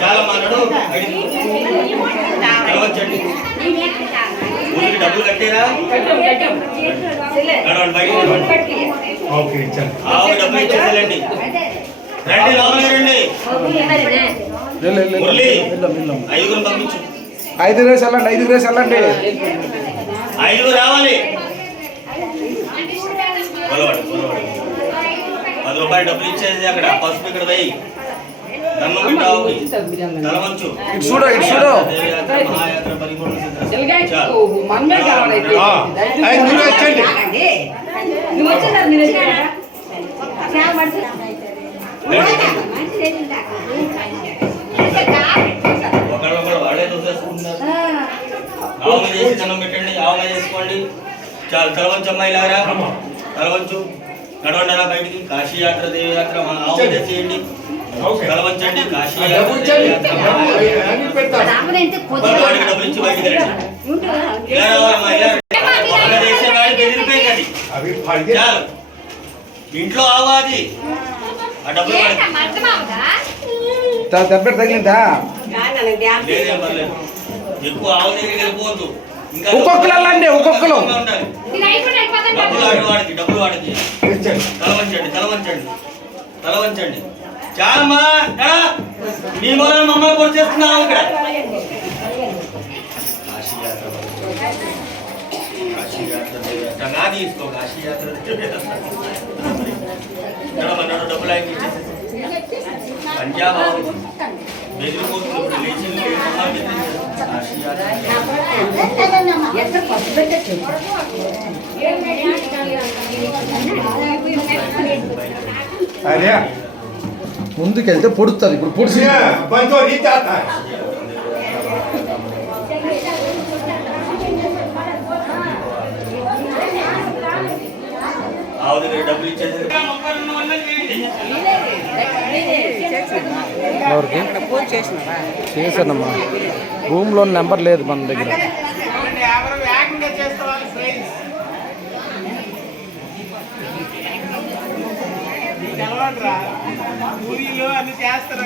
చాలా మా ఊరికి డబ్బులు కట్టారా నడవండి బయటికి ఓకే ఇచ్చాను డబ్బులు ఇచ్చేసారండి రండి లోపలికి రండి మురళి ఐదుగురు పంపించు ఐదు వేసి వెళ్ళండి ఐదు వేసి వెళ్ళండి. ఐదుగురు రావాలి. పది రూపాయలు డబ్బులు ఇచ్చేసి అక్కడ పసుపు ఇక్కడ వేయి. దండం పెట్టావు తలవంచు ఇటు చూడు ఇటు చూడు. మహాయాత్ర చేసి దండం పెట్టండి ఆవుగా చేసుకోండి చాలు తలవంచు అమ్మాయి లారా తలవంచు నడవండరా బయటికి? కాశీ యాత్ర దేవి యాత్ర మా ఆవుగా చేసేయండి ఓకే తలవంచండి కాశీ డబ్బు యాత్ర ఇచ్చండి దేవి యాత్ర మా ఆవుగా చేసేయండి. అన్ని పెడతాను భగవానికి డబ్బులు ఇచ్చి బయటికి రండి ఇంట్లో ఆవాది ఆ డబ్బులు. దెబ్బ తగిలిందా? ఎక్కువ ఆవు దగ్గరికి వెళ్ళిపోవద్దు. ఒక్కొక్కరు వెళ్ళండి, ఒక్కొక్కరు. ఉండాలి. డబ్బులు వాడి వాడికి డబ్బులు వాడికి ఇచ్చండి తల వంచండి తల వంచండి తల వంచండి చాలమ్మా? నీ మూలన మమ్మల్ని పొడి చేస్తున్నావు ఇక్కడ కాశీ యాత్ర కాశీ యాత్ర దేవి యాత్ర. నా తీసుకో కాశీ యాత్ర దేవి యాత్ర. నడమన్నాడు డబ్బులు ఆయన పంజాబ్ ఎంత పెట్టచ్చు ముందుకెళ్తే పొడుస్తుంది ఇప్పుడు పొడిచి డబ్బులు ఇచ్చేసి ఎవరికి? చేశానమ్మా. రూమ్లో నెంబర్ లేదు మన దగ్గర. ఊరిలో అన్ని చేస్తారు